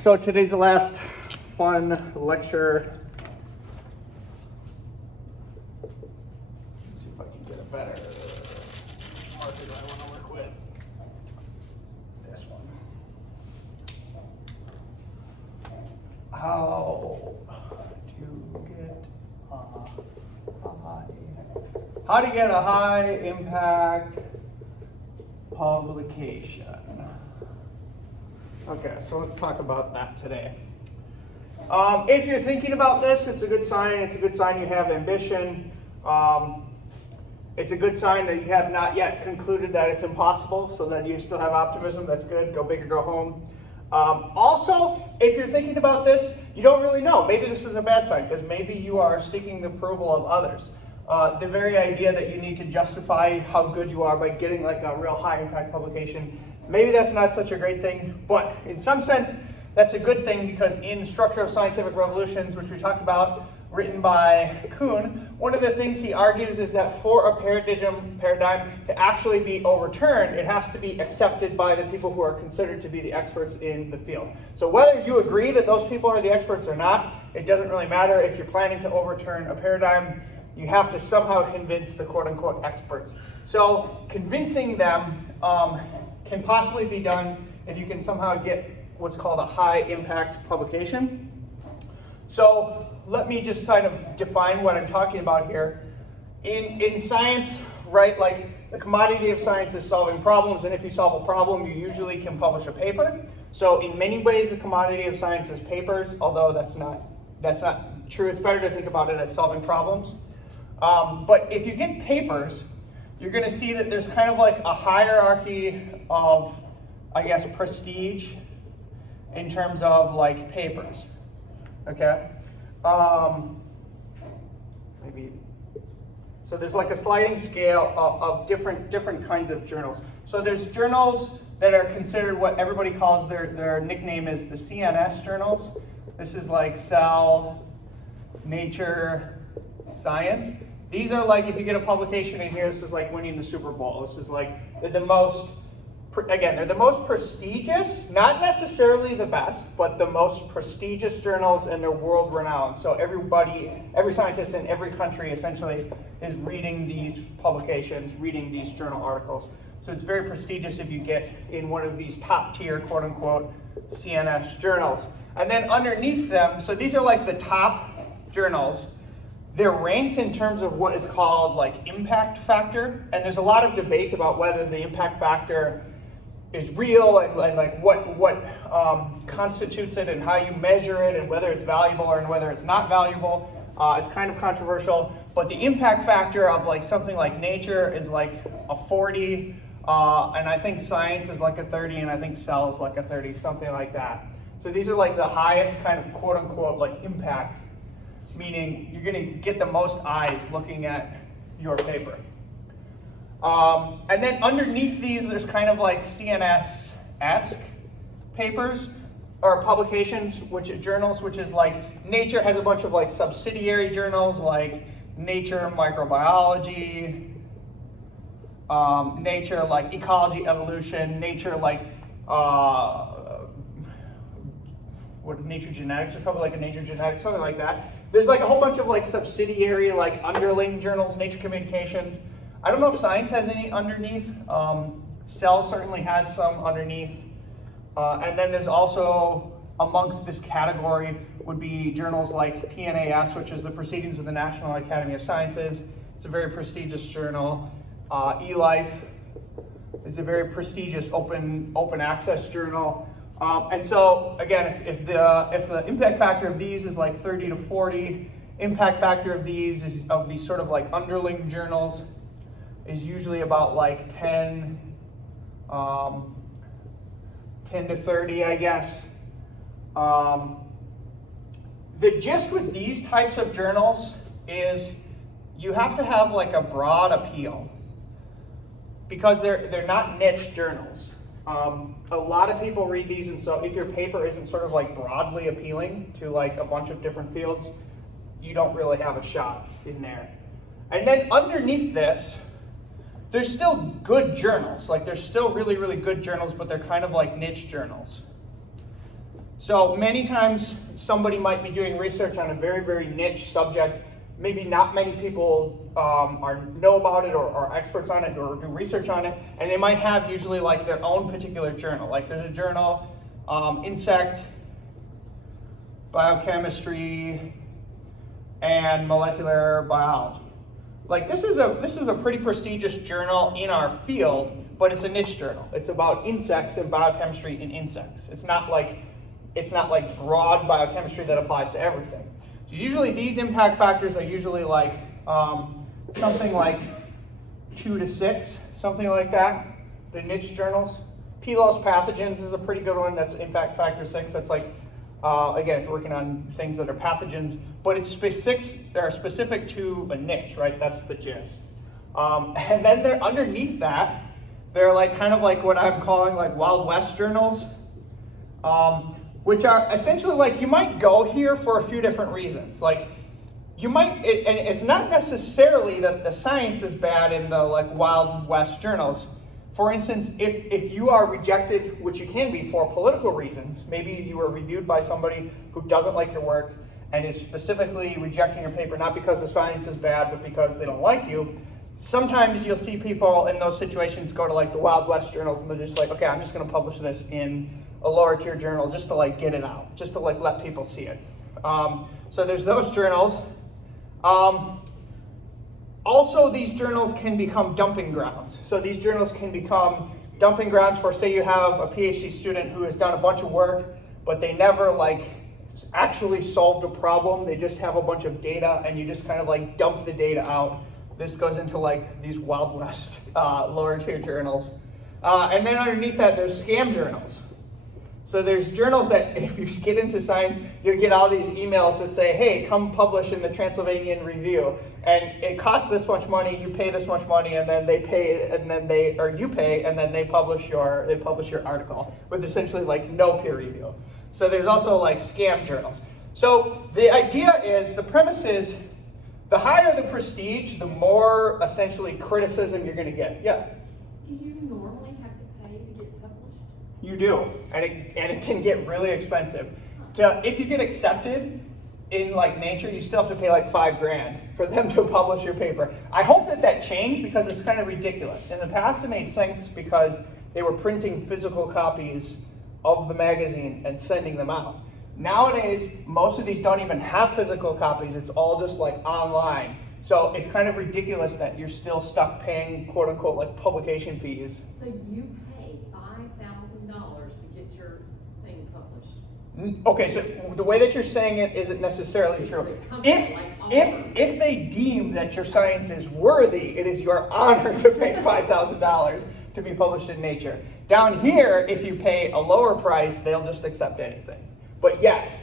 So today's the last fun lecture. Let's see if I can get a better marker that I want to work with. This one. How to get a high impact publication. Okay, so let's talk about that today. If you're thinking about this, it's a good sign. It's a good sign you have ambition. It's a good sign that you have not yet concluded that it's impossible, so that you still have optimism. That's good. Go big or go home. Also, if you're thinking about this, you don't really know. Maybe this is a bad sign, because maybe you are seeking the approval of others. The very idea that you need to justify how good you are by getting like a real high impact publication, maybe that's not such a great thing, but in some sense, that's a good thing, because in Structure of Scientific Revolutions, which we talked about, written by Kuhn, one of the things he argues is that for a paradigm to actually be overturned, it has to be accepted by the people who are considered to be the experts in the field. So whether you agree that those people are the experts or not, it doesn't really matter. If you're planning to overturn a paradigm, you have to somehow convince the quote-unquote experts. So convincing them can possibly be done if you can somehow get what's called a high impact publication. So let me just kind of define what I'm talking about here. In science, right, like the commodity of science is solving problems, and if you solve a problem, you usually can publish a paper. So in many ways, the commodity of science is papers, although that's not true. It's better to think about it as solving problems. But if you get papers, you're going to see that there's kind of like a hierarchy of, I guess, prestige in terms of like papers. Okay? Maybe. So there's like a sliding scale of different kinds of journals. So there's journals that are considered what everybody calls their nickname is the CNS journals. This is like Cell, Nature, Science. These are like, if you get a publication in here, this is like winning the Super Bowl. This is like, they're the most prestigious, not necessarily the best, but the most prestigious journals, and they're world renowned. So every scientist in every country essentially is reading these publications, reading these journal articles. So it's very prestigious if you get in one of these top tier, quote unquote, CNS journals. And then underneath them, so these are like the top journals. They're ranked in terms of what is called like impact factor, and there's a lot of debate about whether the impact factor is real and like what constitutes it and how you measure it and whether it's valuable or whether it's not valuable. It's kind of controversial, but the impact factor of like something like Nature is like a 40, and I think Science is like a 30, and I think Cell is like a 30, something like that. So these are like the highest kind of quote unquote like impact, meaning you're going to get the most eyes looking at your paper. And then underneath these, there's kind of like CNSesque papers or publications, journals, which is like Nature has a bunch of like subsidiary journals like Nature Microbiology, Nature like Ecology Evolution, Nature like Nature Genetics, or probably like a Nature Genetics, something like that. There's like a whole bunch of like subsidiary, like underling journals, Nature Communications. I don't know if Science has any underneath. Cell certainly has some underneath. And then there's also, amongst this category, would be journals like PNAS, which is the Proceedings of the National Academy of Sciences. It's a very prestigious journal. eLife is a very prestigious open access journal. And so again, if the impact factor of these is like 30 to 40, impact factor of these sort of like underling journals is usually about like 10 to 30, I guess. The gist with these types of journals is you have to have like a broad appeal, because they're not niche journals. A lot of people read these, and so if your paper isn't sort of like broadly appealing to like a bunch of different fields, you don't really have a shot in there. And then underneath this, there's still good journals. Like there's still really, really good journals, but they're kind of like niche journals. So many times somebody might be doing research on a very, very niche subject. Maybe not many people know about it or are experts on it or do research on it, and they might have usually like their own particular journal. Like there's a journal, insect, biochemistry, and molecular biology. Like this is a pretty prestigious journal in our field, but it's a niche journal. It's about insects and biochemistry in insects. It's not like broad biochemistry that applies to everything. So usually these impact factors are usually like something like 2 to 6, something like that. The niche journals. P-loss pathogens is a pretty good one. That's impact factor 6. That's like, again, if you're working on things that are pathogens, but it's specific to a niche, right? That's the gist. And then they're underneath that, they're like kind of like what I'm calling like Wild West journals. Which are essentially like, you might go here for a few different reasons. Like you might, and it's not necessarily that the science is bad in the like Wild West journals. For instance, if you are rejected, which you can be for political reasons, maybe you were reviewed by somebody who doesn't like your work and is specifically rejecting your paper, not because the science is bad, but because they don't like you. Sometimes you'll see people in those situations go to like the Wild West journals and they're just like, okay, I'm just gonna publish this in a lower tier journal just to like get it out, just to like let people see it. So there's those journals. Also, these journals can become dumping grounds. So these journals can become dumping grounds for, say you have a PhD student who has done a bunch of work, but they never like actually solved a problem. They just have a bunch of data and you just kind of like dump the data out. This goes into like these Wild West lower tier journals. And then underneath that, there's scam journals. So there's journals that if you get into science, you'll get all these emails that say, hey, come publish in the Transylvanian Review. And it costs this much money, you pay this much money, and then they pay, and then you pay, and then they publish your article with essentially like no peer review. So there's also like scam journals. So the idea is, the premise is, the higher the prestige, the more essentially criticism you're gonna get. Yeah? Do you normally have to pay to get published? You do, and it can get really expensive. If you get accepted in like Nature, you still have to pay like $5,000 for them to publish your paper. I hope that changed because it's kind of ridiculous. In the past, it made sense because they were printing physical copies of the magazine and sending them out. Nowadays, most of these don't even have physical copies. It's all just like online. So it's kind of ridiculous that you're still stuck paying quote unquote like publication fees. So you pay $5,000 to get your thing published? Okay, so the way that you're saying it isn't necessarily true. If they deem that your science is worthy, it is your honor to pay $5,000 to be published in Nature. Down here, if you pay a lower price, they'll just accept anything. But yes,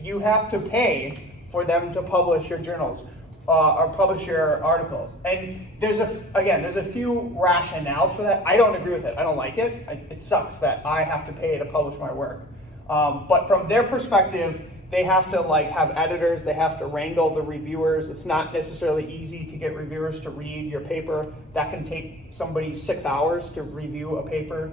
you have to pay for them to publish your journals or publish your articles. And there's a few rationales for that. I don't agree with it. I don't like it. It sucks that I have to pay to publish my work. But from their perspective, they have to like have editors. They have to wrangle the reviewers. It's not necessarily easy to get reviewers to read your paper. That can take somebody 6 hours to review a paper.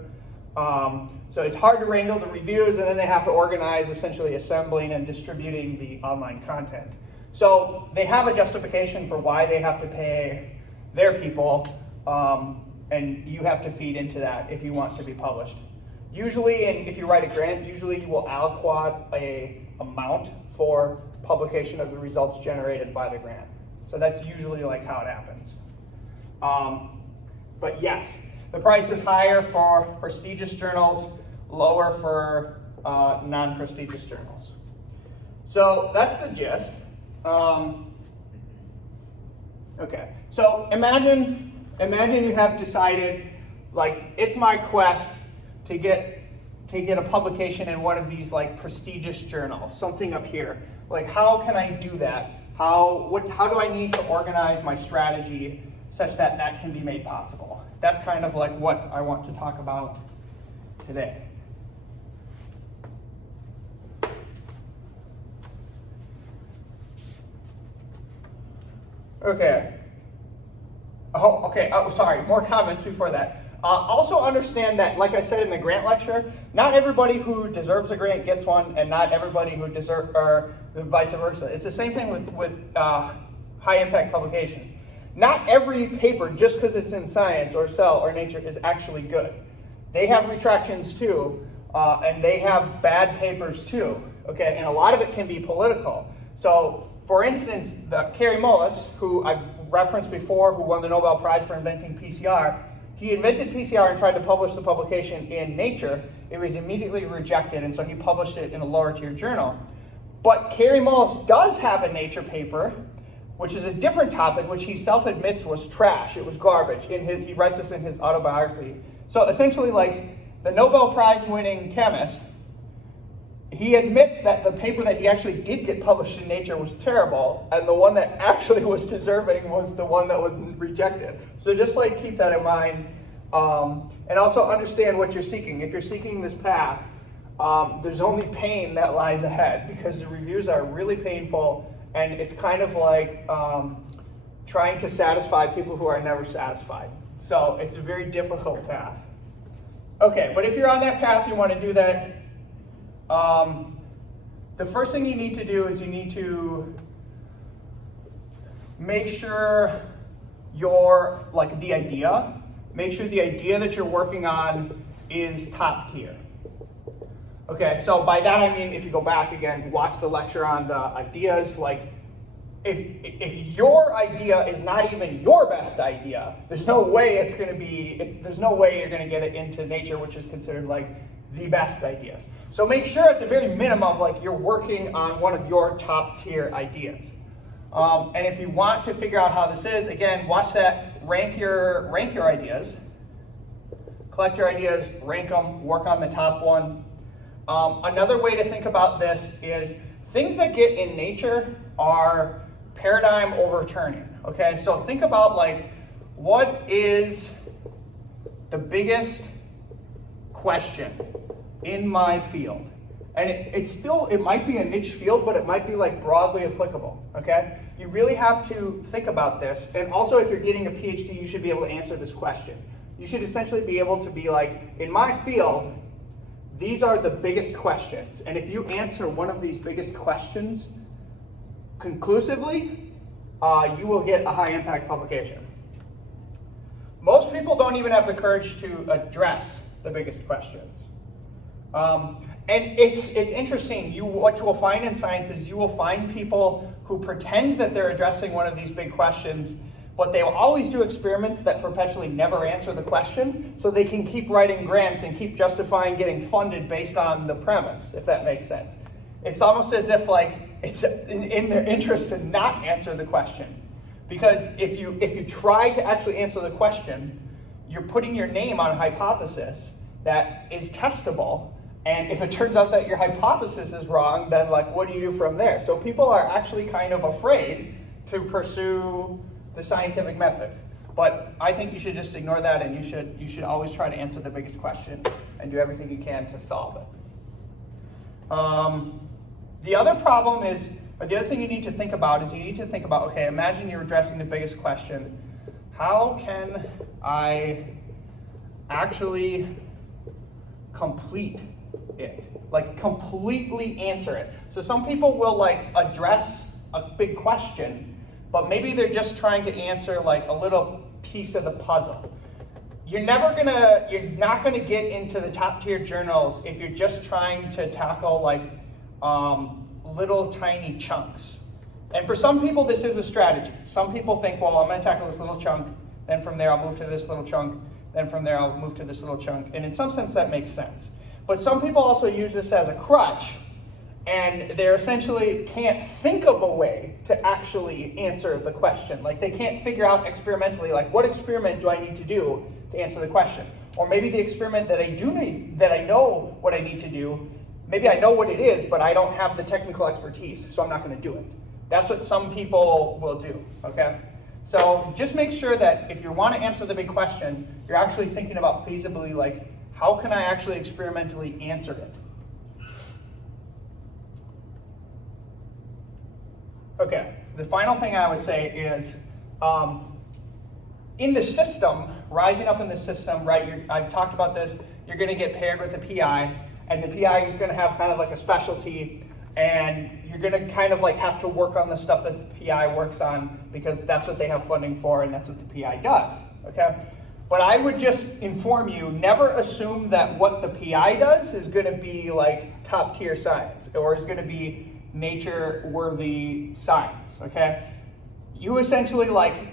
So it's hard to wrangle the reviews, and then they have to organize essentially assembling and distributing the online content. So they have a justification for why they have to pay their people, and you have to feed into that if you want to be published. Usually, and if you write a grant, usually you will aliquot a amount for publication of the results generated by the grant. So that's usually like how it happens. But yes, the price is higher for prestigious journals, lower for non-prestigious journals. So that's the gist. Okay, so imagine you have decided, like, it's my quest to get a publication in one of these like prestigious journals, something up here. Like, how can I do that? How do I need to organize my strategy such that that can be made possible? That's kind of like what I want to talk about today. Okay. Oh, sorry, more comments before that. Also understand that, like I said in the grant lecture, not everybody who deserves a grant gets one, and not everybody who deserves, or vice versa. It's the same thing with high impact publications. Not every paper, just because it's in Science or Cell or Nature, is actually good. They have retractions too, and they have bad papers too, okay? And a lot of it can be political. So, for instance, Kary Mullis, who I've referenced before, who won the Nobel Prize for inventing PCR, he invented PCR and tried to publish the publication in Nature. It was immediately rejected, and so he published it in a lower tier journal. But Kary Mullis does have a Nature paper, which is a different topic, which he self-admits was trash. It was garbage. He writes this in his autobiography. So essentially, like, the Nobel Prize winning chemist, he admits that the paper that he actually did get published in Nature was terrible, and the one that actually was deserving was the one that was rejected. So just like keep that in mind, and also understand what you're seeking. If you're seeking this path, there's only pain that lies ahead, because the reviews are really painful, and it's kind of like trying to satisfy people who are never satisfied. So it's a very difficult path. Okay, but if you're on that path, you want to do that. The first thing you need to do is you need to make sure make sure the idea that you're working on is top tier. Okay, so by that I mean, if you go back again, watch the lecture on the ideas, like if your idea is not even your best idea, there's no way there's no way you're gonna get it into Nature, which is considered like the best ideas. So make sure at the very minimum, like, you're working on one of your top tier ideas. And if you want to figure out how this is, again, watch that, rank your ideas, collect your ideas, rank them, work on the top one. Another way to think about this is things that get in Nature are paradigm overturning, okay? So think about, like, what is the biggest question in my field? And it might be a niche field, but it might be like broadly applicable, okay? You really have to think about this. And also, if you're getting a PhD, you should be able to answer this question. You should essentially be able to be like, in my field, these are the biggest questions. And if you answer one of these biggest questions conclusively, you will get a high impact publication. Most people don't even have the courage to address the biggest questions. And it's interesting, what you will find in science is you will find people who pretend that they're addressing one of these big questions, but they will always do experiments that perpetually never answer the question, so they can keep writing grants and keep justifying getting funded based on the premise, if that makes sense. It's almost as if, like, it's in their interest to not answer the question. Because if you try to actually answer the question, you're putting your name on a hypothesis that is testable. And if it turns out that your hypothesis is wrong, then, like, what do you do from there? So people are actually kind of afraid to pursue the scientific method. But I think you should just ignore that, and you should always try to answer the biggest question and do everything you can to solve it. The other problem is, or the other thing you need to think about is you need to think about, okay, imagine you're addressing the biggest question. How can I actually complete it? Like, completely answer it. So some people will, like, address a big question, but maybe they're just trying to answer, like, a little piece of the puzzle. You're not gonna get into the top tier journals if you're just trying to tackle, like, little tiny chunks. And for some people, this is a strategy. Some people think, well, I'm gonna tackle this little chunk, then from there I'll move to this little chunk, then from there I'll move to this little chunk. And in some sense that makes sense. But some people also use this as a crutch, and they essentially can't think of a way to actually answer the question. Like, they can't figure out experimentally, like, what experiment do I need to do to answer the question? Or maybe the experiment that I know what I need to do, maybe I know what it is, but I don't have the technical expertise, so I'm not gonna do it. That's what some people will do, okay? So just make sure that if you want to answer the big question, you're actually thinking about feasibly, like, how can I actually experimentally answer it? Okay, the final thing I would say is, in the system, rising up in the system, right? I've talked about this. You're going to get paired with a PI, and the PI is going to have kind of like a specialty, and you're going to kind of like have to work on the stuff that the PI works on because that's what they have funding for, and that's what the PI does, okay? But I would just inform you, never assume that what the PI does is going to be like top tier science or is going to be nature-worthy science, okay? You essentially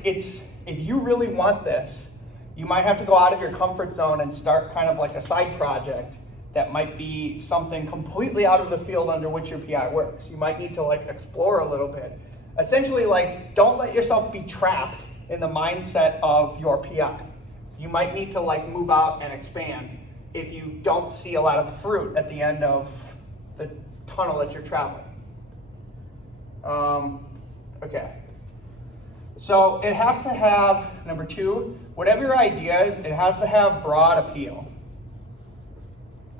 if you really want this, you might have to go out of your comfort zone and start kind of like a side project that might be something completely out of the field under which your PI works. You might need to like explore a little bit. Essentially, like, don't let yourself be trapped in the mindset of your PI. You might need to like move out and expand if you don't see a lot of fruit at the end of the tunnel that you're traveling. Okay. So it has to have, number 2, whatever your idea is, it has to have broad appeal.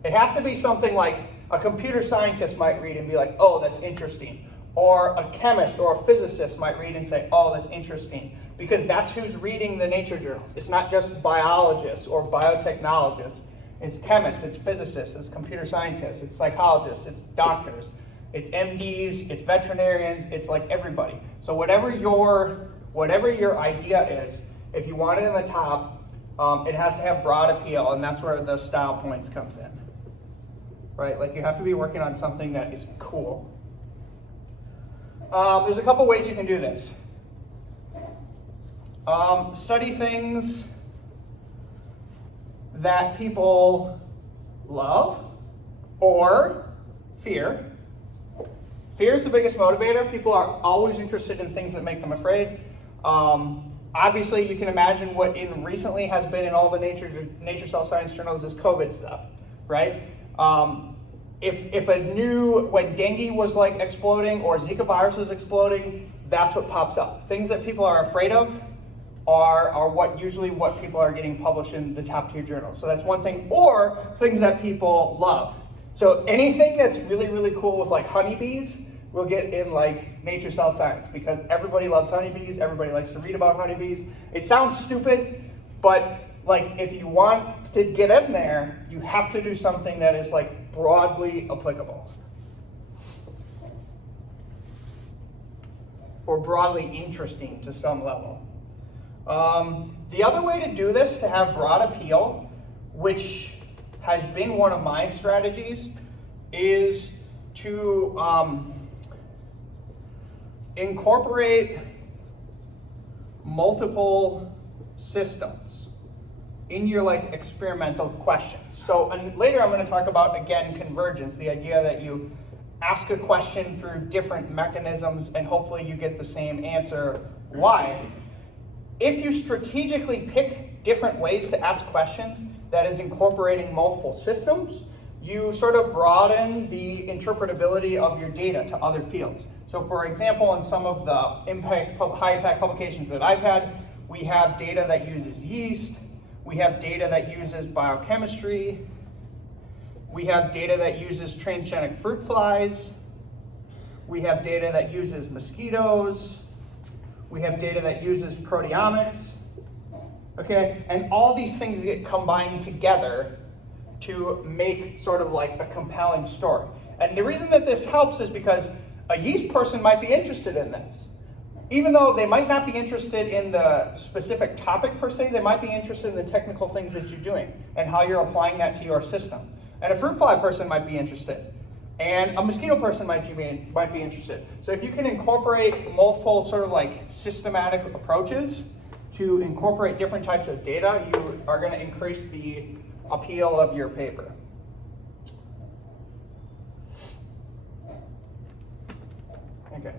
It has to be something like a computer scientist might read and be like, oh, that's interesting. Or a chemist or a physicist might read and say, oh, that's interesting. Because that's who's reading the nature journals. It's not just biologists or biotechnologists. It's chemists, it's physicists, it's computer scientists, it's psychologists, it's doctors, it's MDs, it's veterinarians, it's like everybody. So whatever your idea is, if you want it in the top, it has to have broad appeal, and that's where the style points comes in. Right? Like you have to be working on something that is cool. There's a couple ways you can do this. Study things that people love or fear. Fear is the biggest motivator. People are always interested in things that make them afraid. Obviously, you can imagine what recently has been in all the nature cell science journals is COVID stuff, right? When dengue was like exploding or Zika virus was exploding, that's what pops up. Things that people are afraid of are usually what people are getting published in the top tier journals. So that's one thing, or things that people love. So anything that's really, really cool with like honeybees will get in like nature cell science because everybody loves honeybees, everybody likes to read about honeybees. It sounds stupid, but like if you want to get in there, you have to do something that is like broadly applicable. Or broadly interesting to some level. The other way to do this, to have broad appeal, which has been one of my strategies, is to incorporate multiple systems in your like experimental questions. So later I'm going to talk about, again, convergence, the idea that you ask a question through different mechanisms and hopefully you get the same answer. Why? If you strategically pick different ways to ask questions that is incorporating multiple systems, you sort of broaden the interpretability of your data to other fields. So for example, in some of the high impact publications that I've had, we have data that uses yeast, we have data that uses biochemistry, we have data that uses transgenic fruit flies, we have data that uses mosquitoes, we have data that uses proteomics, okay? And all these things get combined together to make sort of like a compelling story. And the reason that this helps is because a yeast person might be interested in this. Even though they might not be interested in the specific topic per se, they might be interested in the technical things that you're doing and how you're applying that to your system. And a fruit fly person might be interested. And a mosquito person might be interested. So if you can incorporate multiple sort of like systematic approaches to incorporate different types of data, you are going to increase the appeal of your paper. Okay.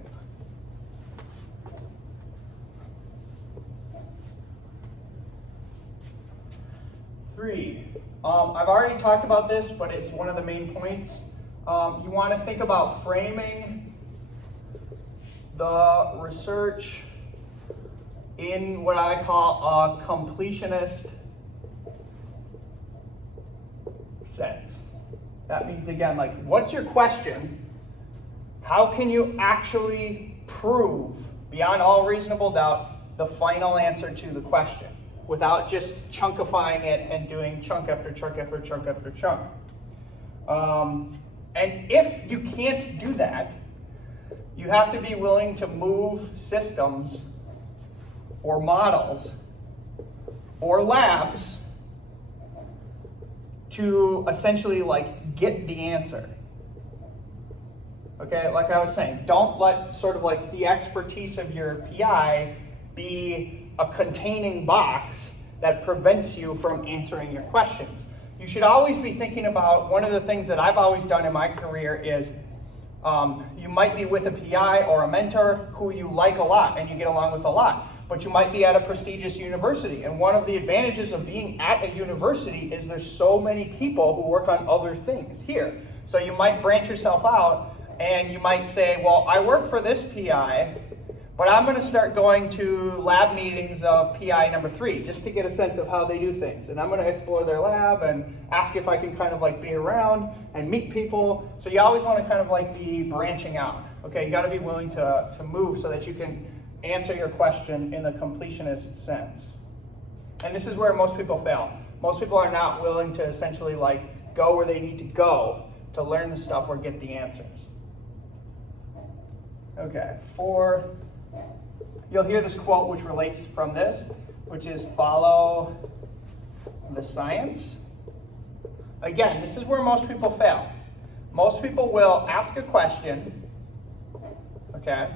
Three. I've already talked about this, but it's one of the main points. You want to think about framing the research in what I call a completionist sense. That means, again, like, what's your question? How can you actually prove, beyond all reasonable doubt, the final answer to the question? without just chunkifying it and doing chunk after chunk after chunk after chunk. And if you can't do that, you have to be willing to move systems or models or labs to essentially like get the answer. Okay, like I was saying, don't let sort of like the expertise of your PI be a containing box that prevents you from answering your questions. You should always be thinking about, one of the things that I've always done in my career is you might be with a PI or a mentor who you like a lot and you get along with a lot, but you might be at a prestigious university. And one of the advantages of being at a university is there's so many people who work on other things here. So you might branch yourself out and you might say, well, I work for this PI, but I'm going to start going to lab meetings of PI number 3 just to get a sense of how they do things. And I'm going to explore their lab and ask if I can kind of like be around and meet people. So you always want to kind of like be branching out. Okay, you got to be willing to move so that you can answer your question in a completionist sense. And this is where most people fail. Most people are not willing to essentially like go where they need to go to learn the stuff or get the answers. Okay, you'll hear this quote which relates from this, which is follow the science. Again, this is where most people fail. Most people will ask a question, okay,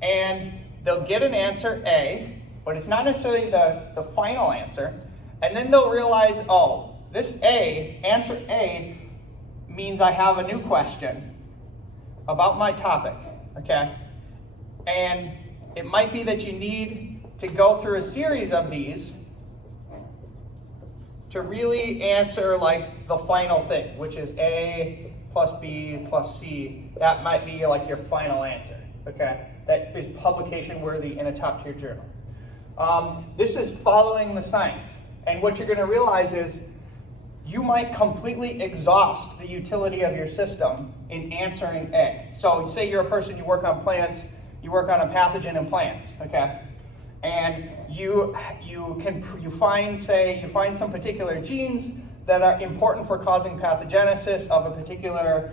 and they'll get an answer A, but it's not necessarily the final answer, and then they'll realize, oh, this answer A means I have a new question about my topic, okay? And it might be that you need to go through a series of these to really answer like the final thing, which is A plus B plus C. That might be like your final answer, okay? That is publication worthy in a top tier journal. This is following the science. And what you're gonna realize is you might completely exhaust the utility of your system in answering A. So say you're a person, you work on plants, you work on a pathogen in plants, okay? And you find some particular genes that are important for causing pathogenesis of a particular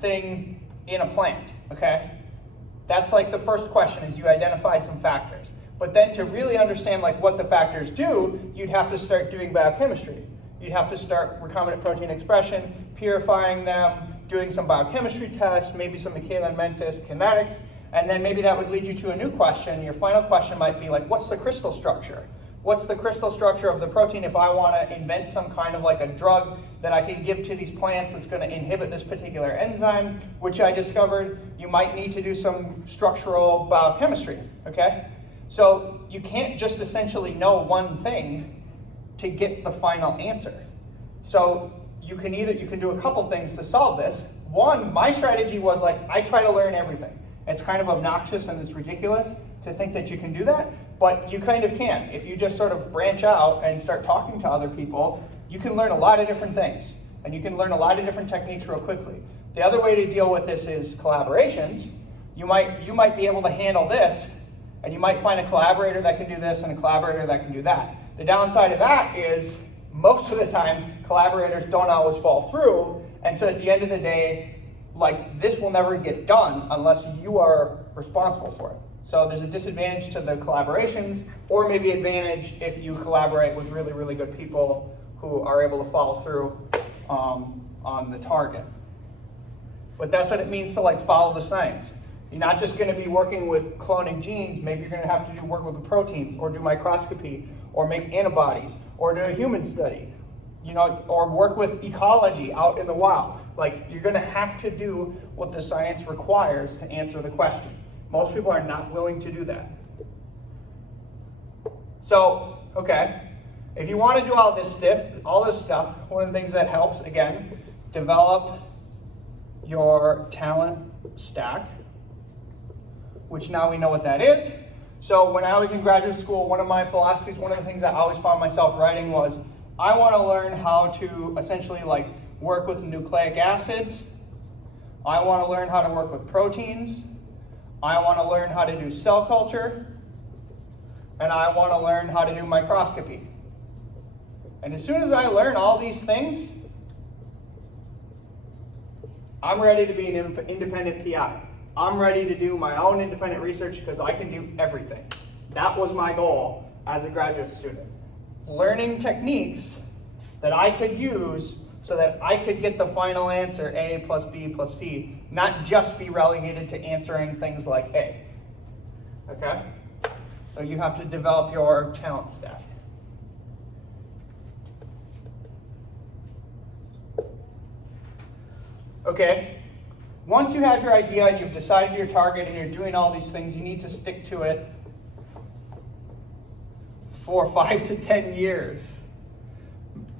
thing in a plant, okay? That's like the first question, is you identified some factors. But then to really understand like what the factors do, you'd have to start doing biochemistry. You'd have to start recombinant protein expression, purifying them, doing some biochemistry tests, maybe some Michaelis-Menten kinetics, and then maybe that would lead you to a new question. Your final question might be like, what's the crystal structure? What's the crystal structure of the protein if I want to invent some kind of like a drug that I can give to these plants that's going to inhibit this particular enzyme, which I discovered? You might need to do some structural biochemistry, okay? So you can't just essentially know one thing to get the final answer. So you can do a couple things to solve this. One, my strategy was like, I try to learn everything. It's kind of obnoxious and it's ridiculous to think that you can do that, but you kind of can. If you just sort of branch out and start talking to other people, you can learn a lot of different things, and you can learn a lot of different techniques real quickly. The other way to deal with this is collaborations. You might be able to handle this, and you might find a collaborator that can do this and a collaborator that can do that. The downside of that is most of the time collaborators don't always fall through, and so at the end of the day, like, this will never get done unless you are responsible for it. So there's a disadvantage to the collaborations, or maybe advantage if you collaborate with really, really good people who are able to follow through on the target. But that's what it means to like follow the science. You're not just going to be working with cloning genes. Maybe you're going to have to do work with the proteins, or do microscopy, or make antibodies, or do a human study, or work with ecology out in the wild. Like, you're going to have to do what the science requires to answer the question. Most people are not willing to do that. So, okay, if you want to do all this stuff, one of the things that helps, again, develop your talent stack, which now we know what that is. So when I was in graduate school, one of my philosophies, one of the things I always found myself writing was, I want to learn how to essentially like work with nucleic acids. I want to learn how to work with proteins. I want to learn how to do cell culture. and I want to learn how to do microscopy. And as soon as I learn all these things, I'm ready to be an independent PI. I'm ready to do my own independent research because I can do everything. That was my goal as a graduate student. Learning techniques that I could use so that I could get the final answer, A plus B plus C, not just be relegated to answering things like A. Okay? So you have to develop your talent stack. Okay, once you have your idea and you've decided your target and you're doing all these things, you need to stick to it for 5 to 10 years.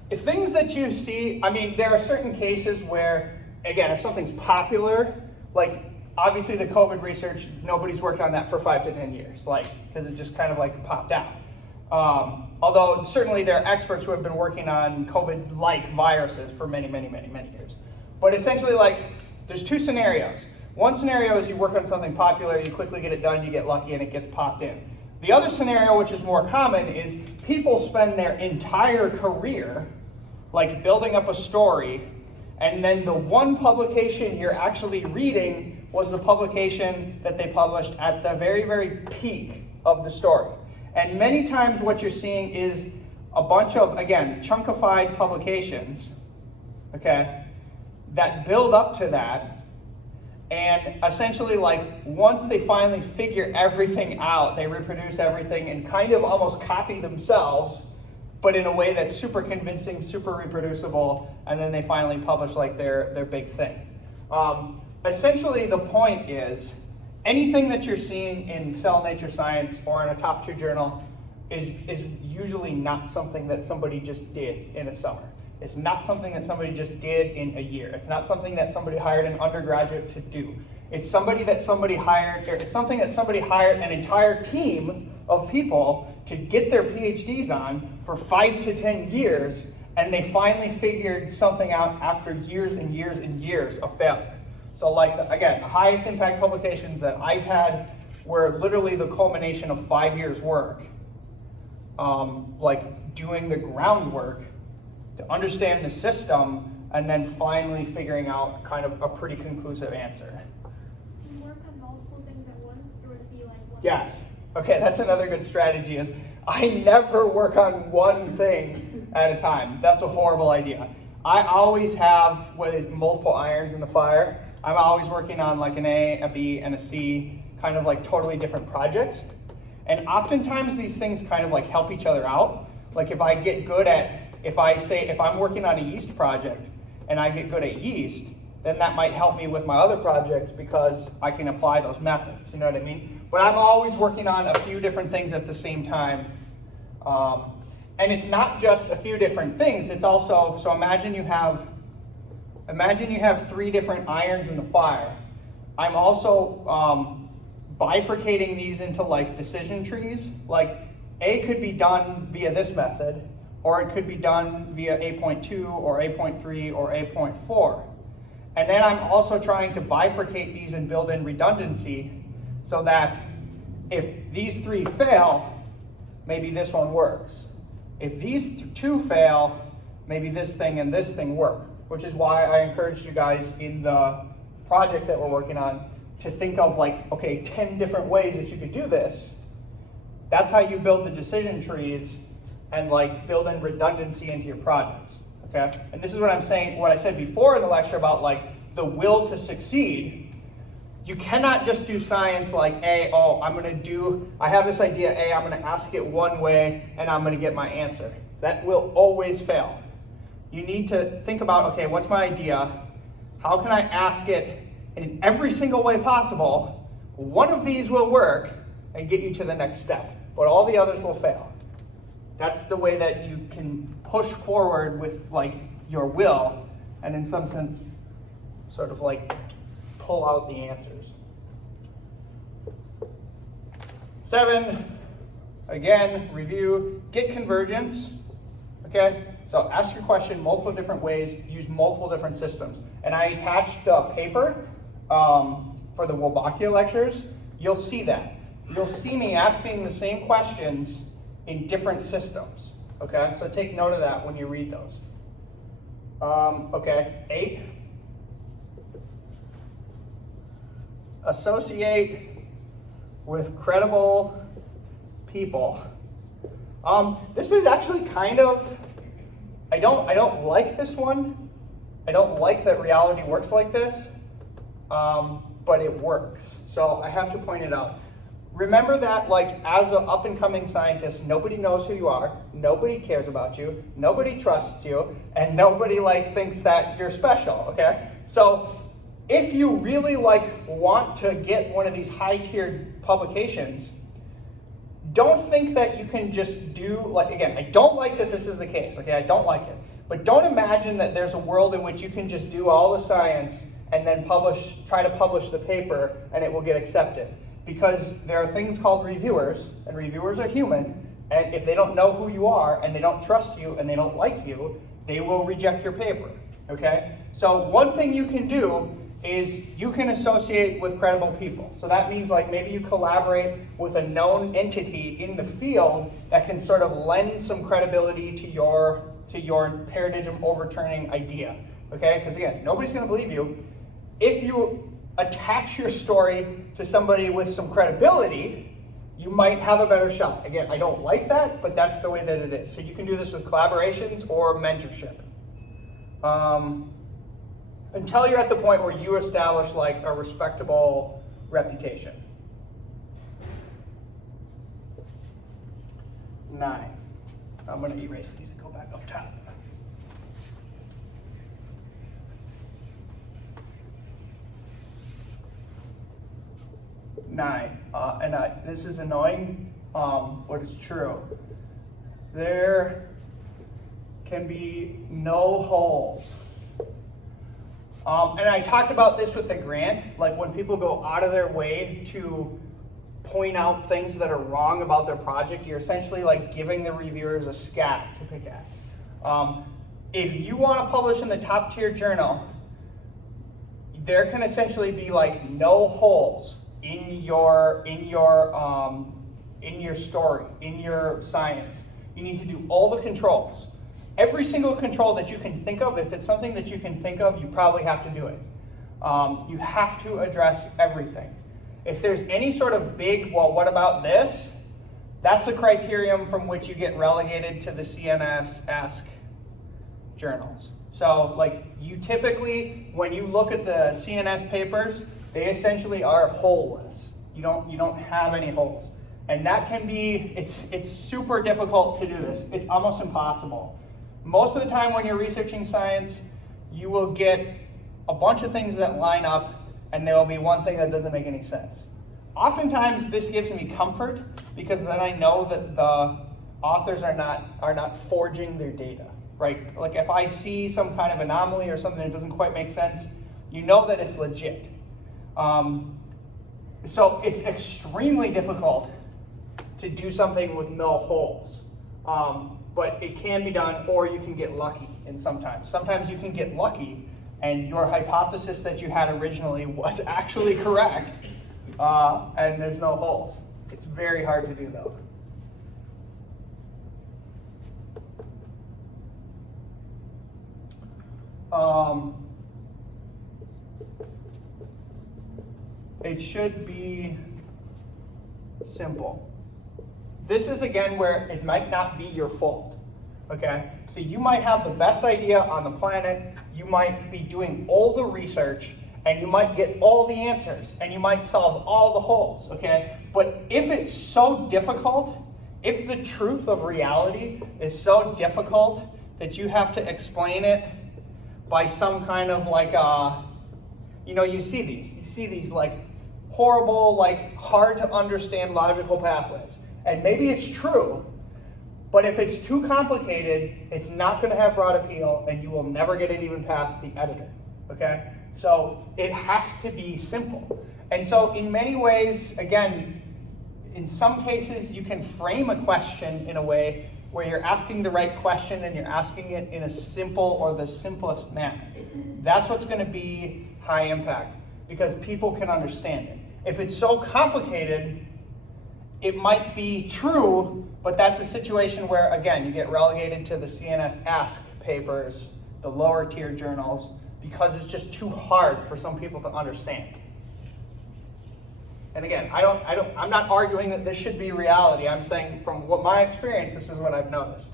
If things that you see, I mean, there are certain cases where, again, if something's popular, like obviously the COVID research, nobody's worked on that for 5 to 10 years, like, because it just kind of like popped out. Although certainly there are experts who have been working on COVID-like viruses for many, many, many, many years. But essentially, like, there's two scenarios. One scenario is you work on something popular, you quickly get it done, you get lucky, and it gets popped in. The other scenario, which is more common, is people spend their entire career, like, building up a story, and then the one publication you're actually reading was the publication that they published at the very, very peak of the story. And many times what you're seeing is a bunch of, again, chunkified publications, okay, that build up to that, and essentially, like, once they finally figure everything out, they reproduce everything and kind of almost copy themselves, but in a way that's super convincing, super reproducible, and then they finally publish like their big thing. Essentially, the point is, anything that you're seeing in Cell Nature Science or in a top 2 journal is usually not something that somebody just did in a summer. It's not something that somebody just did in a year. It's not something that somebody hired an undergraduate to do. It's somebody that somebody hired, or it's something that somebody hired an entire team of people to get their PhDs on for 5 to 10 years, and they finally figured something out after years and years and years of failure. So like, again, the highest impact publications that I've had were literally the culmination of 5 years work, like doing the groundwork to understand the system, and then finally figuring out kind of a pretty conclusive answer. Do you work on multiple things at once, or would it be like one? Yes. Okay, that's another good strategy is I never work on one thing at a time. That's a horrible idea. I always have multiple irons in the fire. I'm always working on like an A, a B, and a C, kind of like totally different projects. And oftentimes these things kind of like help each other out. Like if I get good at, if I'm working on a yeast project and I get good at yeast, then that might help me with my other projects because I can apply those methods, you know what I mean? But I'm always working on a few different things at the same time. And it's not just a few different things, it's also, so imagine you have 3 different irons in the fire. I'm also bifurcating these into like decision trees. Like A could be done via this method, or it could be done via 8.2 or 8.3 or 8.4. And then I'm also trying to bifurcate these and build in redundancy so that if these 3 fail, maybe this one works. If these 2 fail, maybe this thing and this thing work, which is why I encouraged you guys in the project that we're working on to think of like, okay, 10 different ways that you could do this. That's how you build the decision trees and like build in redundancy into your projects, okay? And this is what I'm saying, what I said before in the lecture about like the will to succeed. You cannot just do science like I have this idea A, I'm gonna ask it one way and I'm gonna get my answer. That will always fail. You need to think about, okay, what's my idea? How can I ask it in every single way possible? One of these will work and get you to the next step, but all the others will fail. That's the way that you can push forward with like your will, and in some sense, sort of like pull out the answers. 7, again, review, get convergence, okay? So ask your question multiple different ways, use multiple different systems. And I attached a paper for the Wolbachia lectures. You'll see that. you'll see me asking the same questions in different systems. Okay, so take note of that when you read those. Okay, 8. Associate with credible people. This is actually kind of, I don't like this one. I don't like that reality works like this, but it works. So I have to point it out. Remember that, like, as an up-and-coming scientist, nobody knows who you are, nobody cares about you, nobody trusts you, and nobody, like, thinks that you're special, okay? So if you really, like, want to get one of these high-tiered publications, don't think that you can just do, like, again, I don't like that this is the case, okay? I don't like it. But don't imagine that there's a world in which you can just do all the science and then try to publish the paper and it will get accepted. Because there are things called reviewers, and reviewers are human, and if they don't know who you are, and they don't trust you, and they don't like you, they will reject your paper, okay? So one thing you can do is you can associate with credible people. So that means, like, maybe you collaborate with a known entity in the field that can sort of lend some credibility to your paradigm overturning idea, okay? Because again, nobody's gonna believe you. If you attach your story to somebody with some credibility, you might have a better shot. Again, I don't like that, but that's the way that it is. So you can do this with collaborations or mentorship. Until you're at the point where you establish, like, a respectable reputation. 9. I'm going to erase these and go back up top. This is annoying, but it's true. There can be no holes. And I talked about this with the grant, like when people go out of their way to point out things that are wrong about their project, you're essentially like giving the reviewers a scab to pick at. If you want to publish in the top tier journal, there can essentially be like no holes in your story, in your science. You need to do all the controls. Every single control that you can think of, if it's something that you can think of, you probably have to do it. You have to address everything. If there's any sort of big, well, what about this? That's a criterion from which you get relegated to the CNSesque journals. So, like, you typically, when you look at the CNS papers, they essentially are holeless. You don't have any holes. And that can be, it's super difficult to do this. It's almost impossible. Most of the time when you're researching science, you will get a bunch of things that line up, and there will be one thing that doesn't make any sense. Oftentimes, this gives me comfort, because then I know that the authors are not forging their data, right? Like if I see some kind of anomaly or something that doesn't quite make sense, you know that it's legit. So it's extremely difficult to do something with no holes. But it can be done, or you can get lucky. And sometimes you can get lucky, and your hypothesis that you had originally was actually correct, and there's no holes. It's very hard to do, though. It should be simple. This is, again, where it might not be your fault, okay? So you might have the best idea on the planet, you might be doing all the research, and you might get all the answers, and you might solve all the holes, okay? But if it's so difficult, if the truth of reality is so difficult that you have to explain it by some kind of like, you see these like horrible, like hard to understand logical pathways. And maybe it's true, but if it's too complicated, it's not going to have broad appeal, and you will never get it even past the editor, okay? So it has to be simple. And so in many ways, again, in some cases, you can frame a question in a way where you're asking the right question and you're asking it in a simple or the simplest manner. That's what's going to be high impact, because people can understand it. If it's so complicated, it might be true, but that's a situation where, again, you get relegated to the CNSesque papers, the lower tier journals, because it's just too hard for some people to understand. And again, I'm not arguing that this should be reality. I'm saying from what my experience, this is what I've noticed.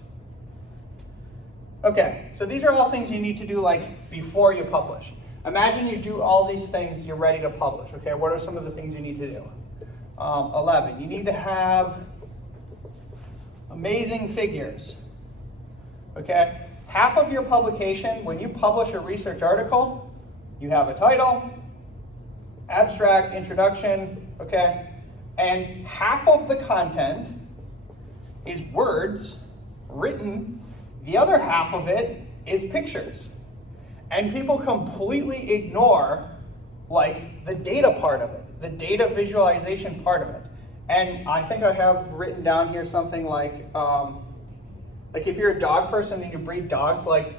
Okay, so these are all things you need to do like before you publish. Imagine you do all these things, you're ready to publish. Okay, what are some of the things you need to do? 11, you need to have amazing figures. Okay, half of your publication, when you publish a research article, you have a title, abstract, introduction, okay? And half of the content is words written. The other half of it is pictures. And people completely ignore like the data part of it, the data visualization part of it. And I think I have written down here something like if you're a dog person and you breed dogs, like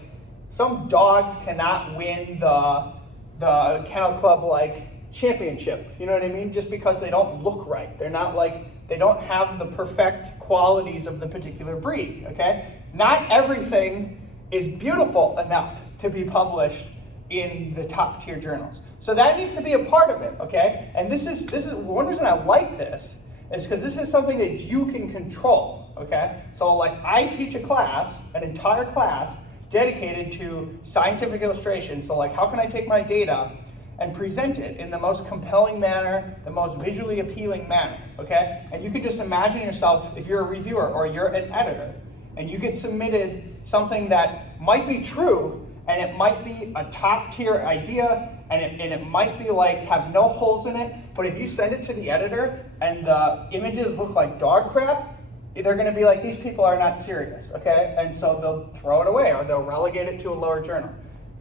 some dogs cannot win the kennel club like championship, you know what I mean? Just because they don't look right. They're not like, they don't have the perfect qualities of the particular breed, okay? Not everything is beautiful enough to be published in the top tier journals. So that needs to be a part of it, okay? And this is one reason I like this is because this is something that you can control, okay? So like I teach a class, an entire class dedicated to scientific illustration. So like how can I take my data and present it in the most compelling manner, the most visually appealing manner, okay? And you can just imagine yourself, if you're a reviewer or you're an editor, and you get submitted something that might be true, and it might be a top tier idea, and it might be like, have no holes in it, but if you send it to the editor, and the images look like dog crap, they're gonna be like, these people are not serious, okay? And so they'll throw it away, or they'll relegate it to a lower journal.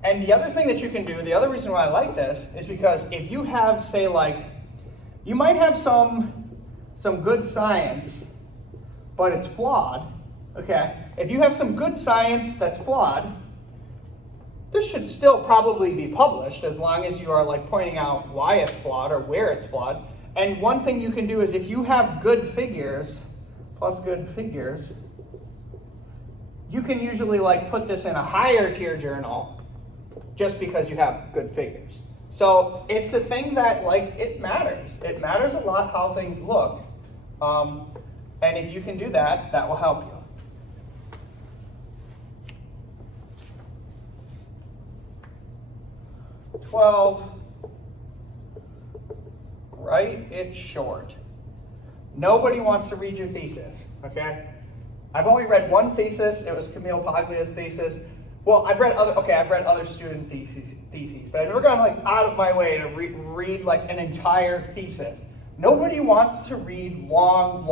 And the other thing that you can do, the other reason why I like this, is because if you have, say like, you might have some good science, but it's flawed, okay? If you have some good science that's flawed, this should still probably be published as long as you are like pointing out why it's flawed or where it's flawed. And one thing you can do is if you have good figures, plus good figures, you can usually like put this in a higher tier journal just because you have good figures. So it's a thing that like, it matters. It matters a lot how things look. And if you can do that, that will help you. 12, write it short. Nobody wants to read your thesis, okay? I've only read one thesis. It was Camille Paglia's thesis. Well, I've read other student theses, but I've never gone like out of my way to read like an entire thesis. Nobody wants to read long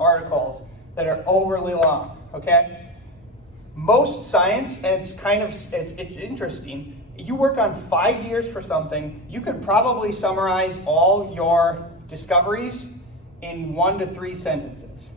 articles that are overly long, okay? Most science, and it's interesting, you work on 5 years for something, you could probably summarize all your discoveries in 1 to 3 sentences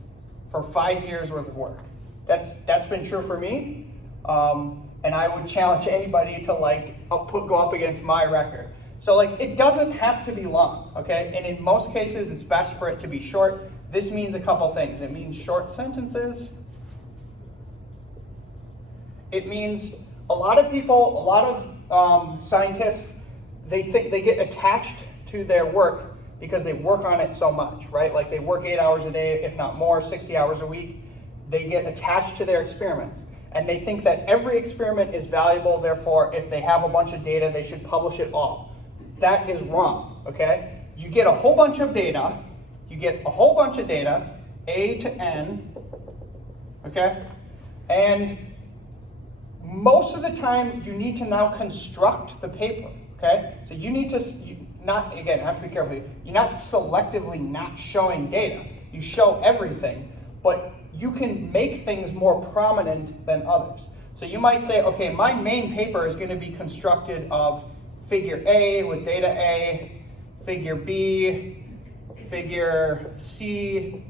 for 5 years worth of work. That's been true for me, and I would challenge anybody to like go up against my record. So like it doesn't have to be long, okay? And in most cases, it's best for it to be short. This means a couple things. It means short sentences. It means a lot of scientists, they think they get attached to their work because they work on it so much, right? Like they work 8 hours a day, if not more, 60 hours a week. They get attached to their experiments. And they think that every experiment is valuable, therefore, if they have a bunch of data, they should publish it all. That is wrong, okay? You get a whole bunch of data, A to N, okay? And most of the time, you need to now construct the paper, okay? So you need to, again, I have to be careful. You're not selectively not showing data. You show everything, but you can make things more prominent than others. So you might say, okay, my main paper is going to be constructed of figure A with data A, figure B, figure C,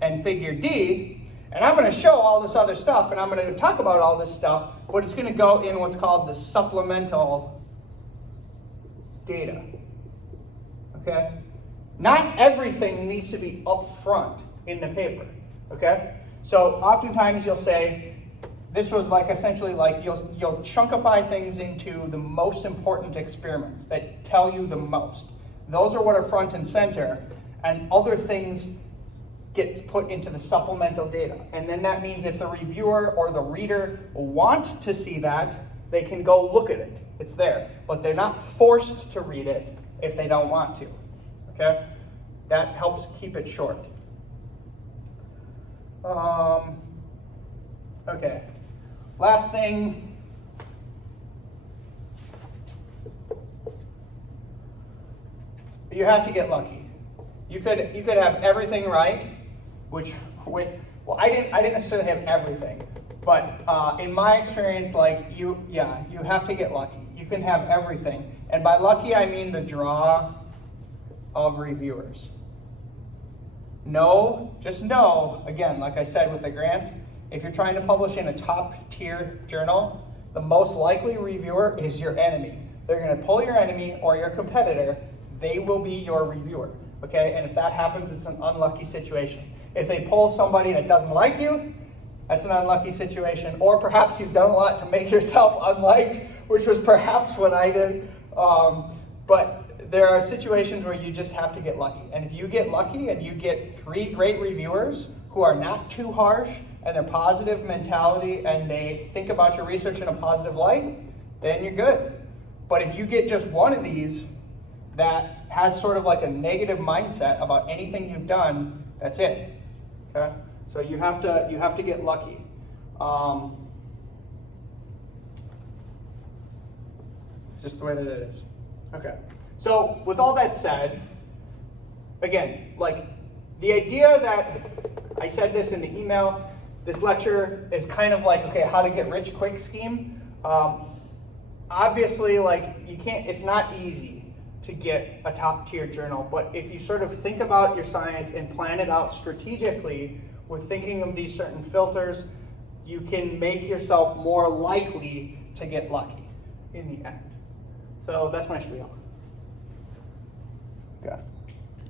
and figure D, and I'm going to show all this other stuff, and I'm going to talk about all this stuff, but it's going to go in what's called the supplemental data, okay? Not everything needs to be up front in the paper, okay? So oftentimes you'll say, this was like essentially like you'll chunkify things into the most important experiments that tell you the most. Those are what are front and center, and other things get put into the supplemental data. And then that means if the reviewer or the reader want to see that, they can go look at it. It's there. But they're not forced to read it if they don't want to. Okay? That helps keep it short. Okay. Last thing. You have to get lucky. You could have everything right, which well, I didn't necessarily have everything, but in my experience, like you have to get lucky. You can have everything, and by lucky I mean the draw of reviewers. Just know, again, like I said with the grants, if you're trying to publish in a top tier journal, the most likely reviewer is your enemy. They're going to pull your enemy or your competitor. They will be your reviewer, okay? And if that happens, it's an unlucky situation. If they pull somebody that doesn't like you, that's an unlucky situation. Or perhaps you've done a lot to make yourself unliked, which was perhaps what I did. But there are situations where you just have to get lucky. And if you get lucky and you get 3 great reviewers who are not too harsh and they're positive mentality and they think about your research in a positive light, then you're good. But if you get just one of these that has sort of like a negative mindset about anything you've done, that's it. Okay? So you have to get lucky. It's just the way that it is. Okay. So with all that said, again, like the idea that I said this in the email, this lecture is kind of like, okay, how to get rich quick scheme. Obviously, like you can't, it's not easy to get a top tier journal, but if you sort of think about your science and plan it out strategically with thinking of these certain filters, you can make yourself more likely to get lucky in the end. So that's my spiel. Okay.